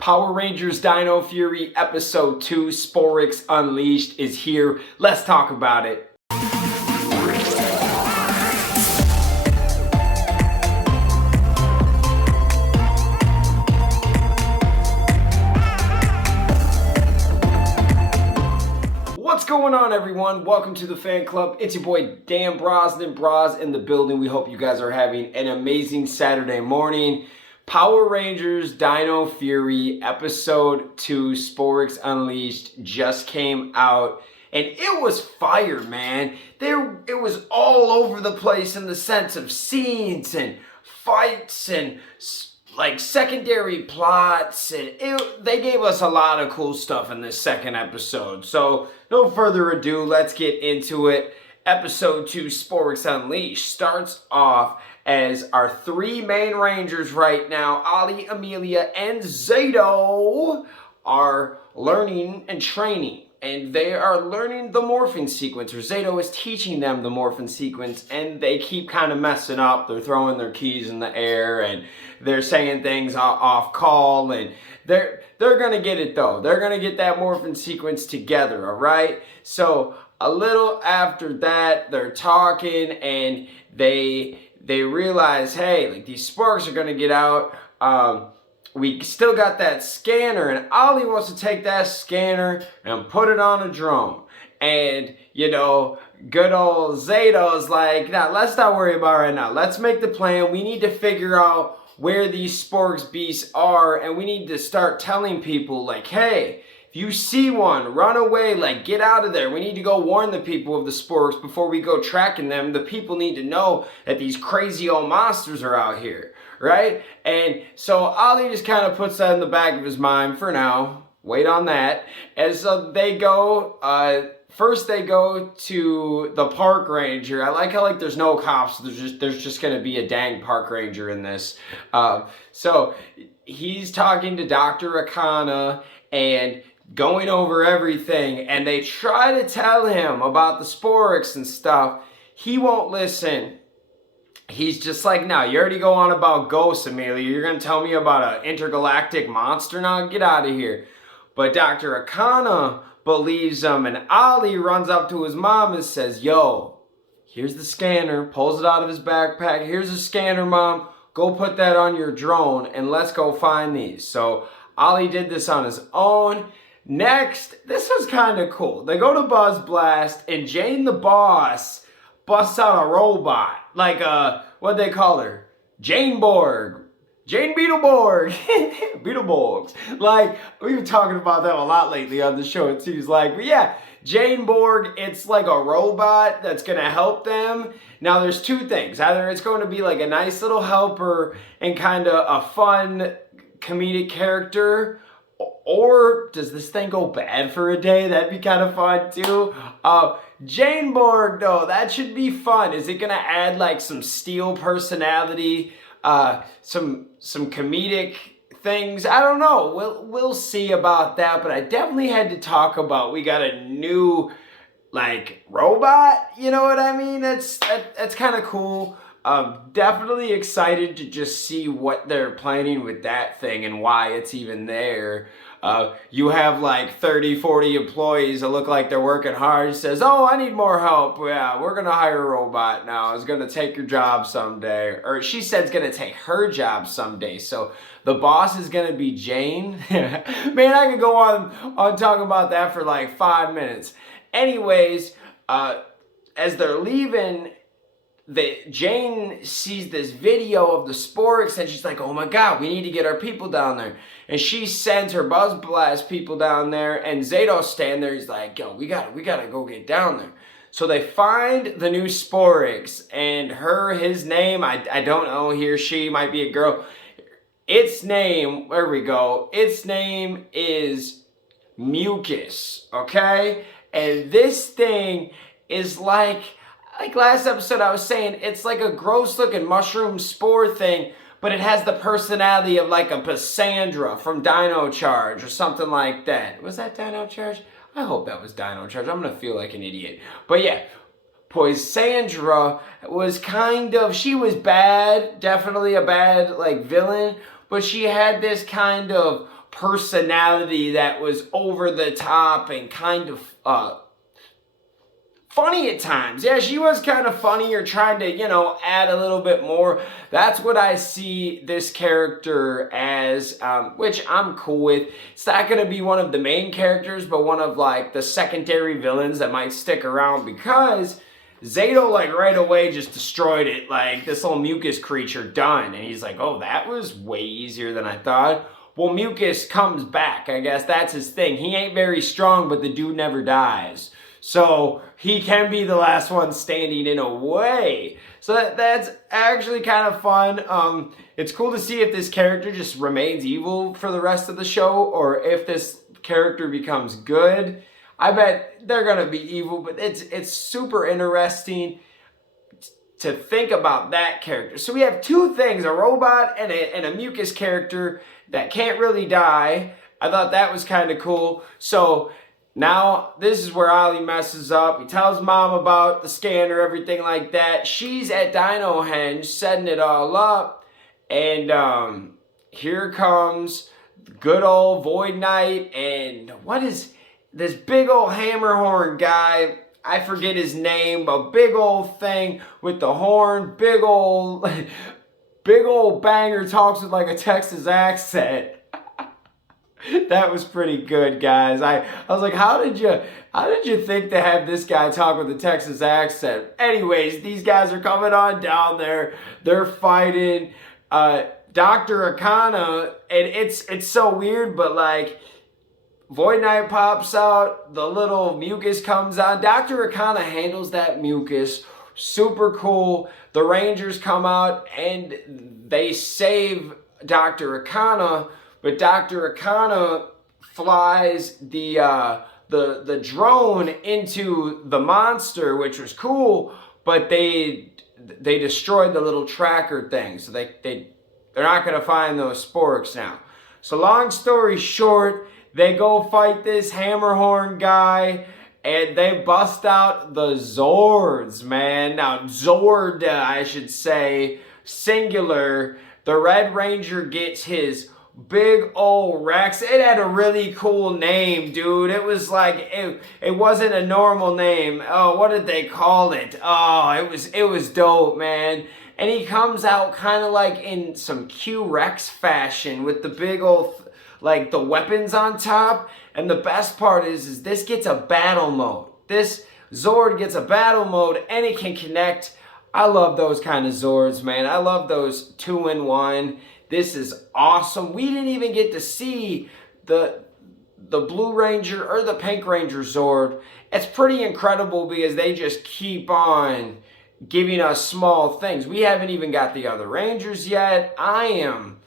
Power Rangers Dino Fury Episode 2 Sporix Unleashed is here. Let's talk about it. What's going on, everyone? Welcome to the fan club. It's your boy Dan Brosnan, Bros in the building. We hope you guys are having an amazing Saturday morning. Power Rangers Dino Fury Episode 2 Sporix Unleashed just came out, and it was fire, man. It was all over the place in the sense of scenes and fights and like secondary plots, and they gave us a lot of cool stuff in this second episode. So no further ado, let's get into it. Episode 2 Sporix Unleashed starts off as our three main Rangers right now, Ollie, Amelia, and Zato, are learning and training. And they are learning the morphing sequence, or Zato is teaching them the morphing sequence, and they keep kind of messing up. They're throwing their keys in the air, and they're saying things off call, and they're gonna get it though. They're gonna get that morphing sequence together, all right? So a little after that, they're talking, and they realize, hey, like these sparks are gonna get out. We still got that scanner, and Ollie wants to take that scanner and put it on a drone. And, you know, good old Zato's like, nah, let's not worry about it right now. Let's make the plan. We need to figure out where these Sporix beasts are, and we need to start telling people, like, hey, if you see one, run away, like, get out of there. We need to go warn the people of the Sporix before we go tracking them. The people need to know that these crazy old monsters are out here, right? And so Ollie just kind of puts that in the back of his mind for now. Wait on that. And so they go, first they go to the park ranger. I like how, like, there's no cops. There's just going to be a dang park ranger in this. So he's talking to Dr. Akana and going over everything, and they try to tell him about the Sporix and stuff. He won't listen. He's just like, no, you already go on about ghosts, Amelia. You're going to tell me about an intergalactic monster now? Get out of here. But Dr. Akana believes him, and Ollie runs up to his mom and says, yo, here's the scanner. Pulls it out of his backpack. Here's the scanner, Mom. Go put that on your drone, and let's go find these. So Ollie did this on his own. Next, this was kind of cool. They go to Buzz Blast, and Jane the boss busts out a robot. Like, what'd they call her? Jane Borg. Jane Beetleborg. Beetleborgs. Like, we've been talking about them a lot lately on the show, it seems like. But yeah, Jane Borg, it's like a robot that's going to help them. Now, there's two things. Either it's going to be like a nice little helper and kind of a fun comedic character, or does this thing go bad for a day? That'd be kind of fun too. Jane Borg, though, that should be fun. Is it gonna add like some steel personality, some comedic things? I don't know. We'll see about that. But I definitely had to talk about, we got a new like robot. You know what I mean? That's kind of cool. Definitely excited to just see what they're planning with that thing and why it's even there. You have like 30, 40 employees that look like they're working hard. He says, oh, I need more help. Yeah, we're going to hire a robot now. It's going to take your job someday. Or she said it's going to take her job someday. So the boss is going to be Jane. Man, I could go on talking about that for like 5 minutes. Anyways, as they're leaving, Jane sees this video of the Sporix, and she's like, oh my God, we need to get our people down there. And she sends her Buzz Blast people down there, and Zato's standing there. He's like, yo, we gotta go get down there. So they find the new Sporix, and his name, I don't know, he or she, might be a girl. Its name, where we go, its name is Mucus, okay? And this thing is like last episode I was saying, it's like a gross looking mushroom spore thing, but it has the personality of like a Cassandra from Dino Charge or something like that. Was that Dino Charge? I hope that was Dino Charge. I'm gonna feel like an idiot. But yeah, Poisandra was kind of, she was bad, definitely a bad like villain, but she had this kind of personality that was over the top and kind of funny at times. Yeah, she was kind of funny or trying to, add a little bit more. That's what I see this character as, which I'm cool with. It's not going to be one of the main characters, but one of like the secondary villains that might stick around because Zato like right away just destroyed it. Like this little mucus creature done. And he's like, oh, that was way easier than I thought. Well, mucus comes back. I guess that's his thing. He ain't very strong, but the dude never dies. So he can be the last one standing in a way. So that's actually kind of fun. It's cool to see if this character just remains evil for the rest of the show or if this character becomes good. I bet they're going to be evil, but it's super interesting to think about that character. So we have two things, a robot and a mucus character that can't really die. I thought that was kind of cool. So now, this is where Ollie messes up. He tells Mom about the scanner, everything like that. She's at Dino Henge setting it all up. And here comes good old Void Knight. And what is this big old hammerhorn guy? I forget his name. A big old thing with the horn. Big old banger, talks with like a Texas accent. That was pretty good, guys. I was like, how did you think to have this guy talk with a Texas accent? Anyways, these guys are coming on down there. They're fighting Dr. Arcana, and it's so weird, but like Void Knight pops out, the little mucus comes out. Dr. Arcana handles that mucus. Super cool. The Rangers come out and they save Dr. Arcana. But Dr. Arcana flies the drone into the monster, which was cool. But they destroyed the little tracker thing, so they're not gonna find those Sporix now. So long story short, they go fight this hammerhorn guy, and they bust out the Zords, man. Now Zord, I should say, singular. The Red Ranger gets his big old Rex. It had a really cool name, dude. It was like it wasn't a normal name. Oh, what did they call it? Oh, it was dope, man. And he comes out kind of like in some Q-Rex fashion with the big old like the weapons on top. And the best part is this gets a battle mode. This Zord gets a battle mode and it can connect. I love those kind of Zords, man. I love those 2-in-1. This is awesome. We didn't even get to see the Blue Ranger or the Pink Ranger Zord. It's pretty incredible because they just keep on giving us small things. We haven't even got the other Rangers yet. I am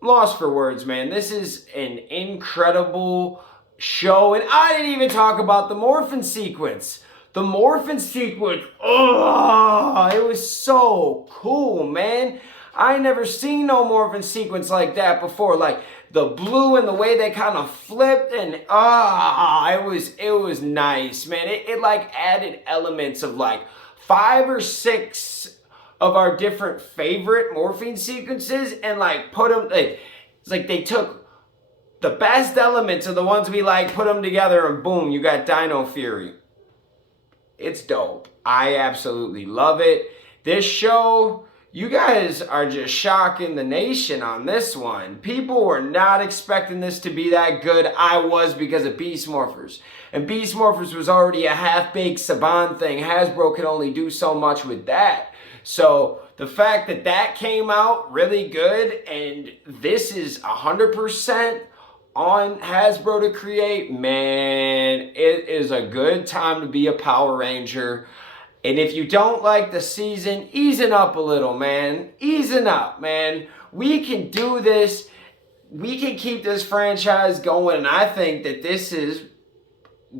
lost for words, man. This is an incredible show. And I didn't even talk about the morphin sequence. The morphin sequence, oh, it was so cool, man. I never seen no morphin sequence like that before. Like the blue and the way they kind of flipped and it was nice, man. It like added elements of like 5 or 6 of our different favorite morphine sequences and like put them, it's like they took the best elements of the ones we like, put them together and boom, you got Dino Fury. It's dope. I absolutely love it. This show, you guys are just shocking the nation on this one. People were not expecting this to be that good. I was because of Beast Morphers. And Beast Morphers was already a half-baked Saban thing. Hasbro could only do so much with that. So the fact that that came out really good and this is 100% on Hasbro to create, man, it is a good time to be a Power Ranger. And if you don't like the season, easing up a little, man. Easing up, man. We can do this. We can keep this franchise going. And I think that this is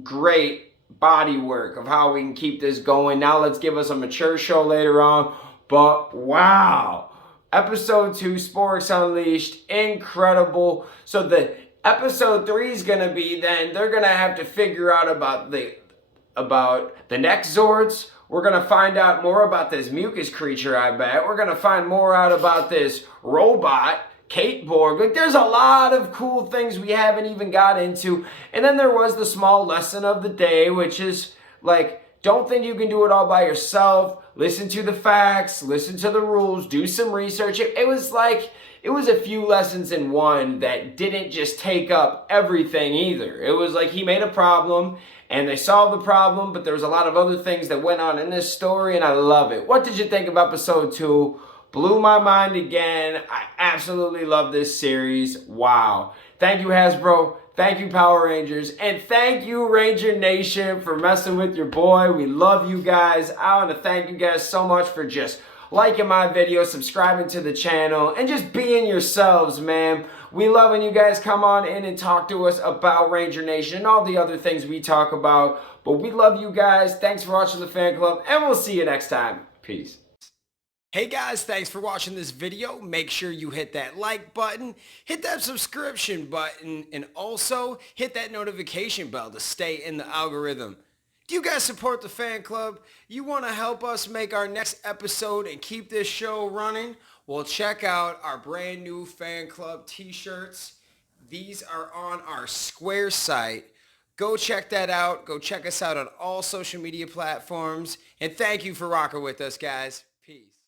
great body work of how we can keep this going. Now let's give us a mature show later on. But wow. Episode 2, Sporix Unleashed. Incredible. So the episode 3 is going to be then, they're going to have to figure out about the next Zords. We're going to find out more about this mucus creature, I bet. We're going to find more out about this robot Kate Borg. Like, there's a lot of cool things we haven't even got into. And then there was the small lesson of the day, which is like, don't think you can do it all by yourself. Listen to the facts, listen to the rules, do some research. It was like, it was a few lessons in one that didn't just take up everything either. It was like he made a problem and they solved the problem, but there was a lot of other things that went on in this story, and I love it. What did you think of episode 2? Blew my mind again. I absolutely love this series. Wow. Thank you, Hasbro. Thank you, Power Rangers. And thank you, Ranger Nation, for messing with your boy. We love you guys. I want to thank you guys so much for just liking my video, subscribing to the channel, and just being yourselves, man. We love when you guys come on in and talk to us about Ranger Nation and all the other things we talk about. But we love you guys. Thanks for watching the fan club, and we'll see you next time. Peace. Hey guys, thanks for watching this video. Make sure you hit that like button, hit that subscription button, and also hit that notification bell to stay in the algorithm. Do you guys support the fan club? You want to help us make our next episode and keep this show running? Well, check out our brand new fan club t-shirts. These are on our Square site. Go check that out. Go check us out on all social media platforms. And thank you for rocking with us, guys. Peace.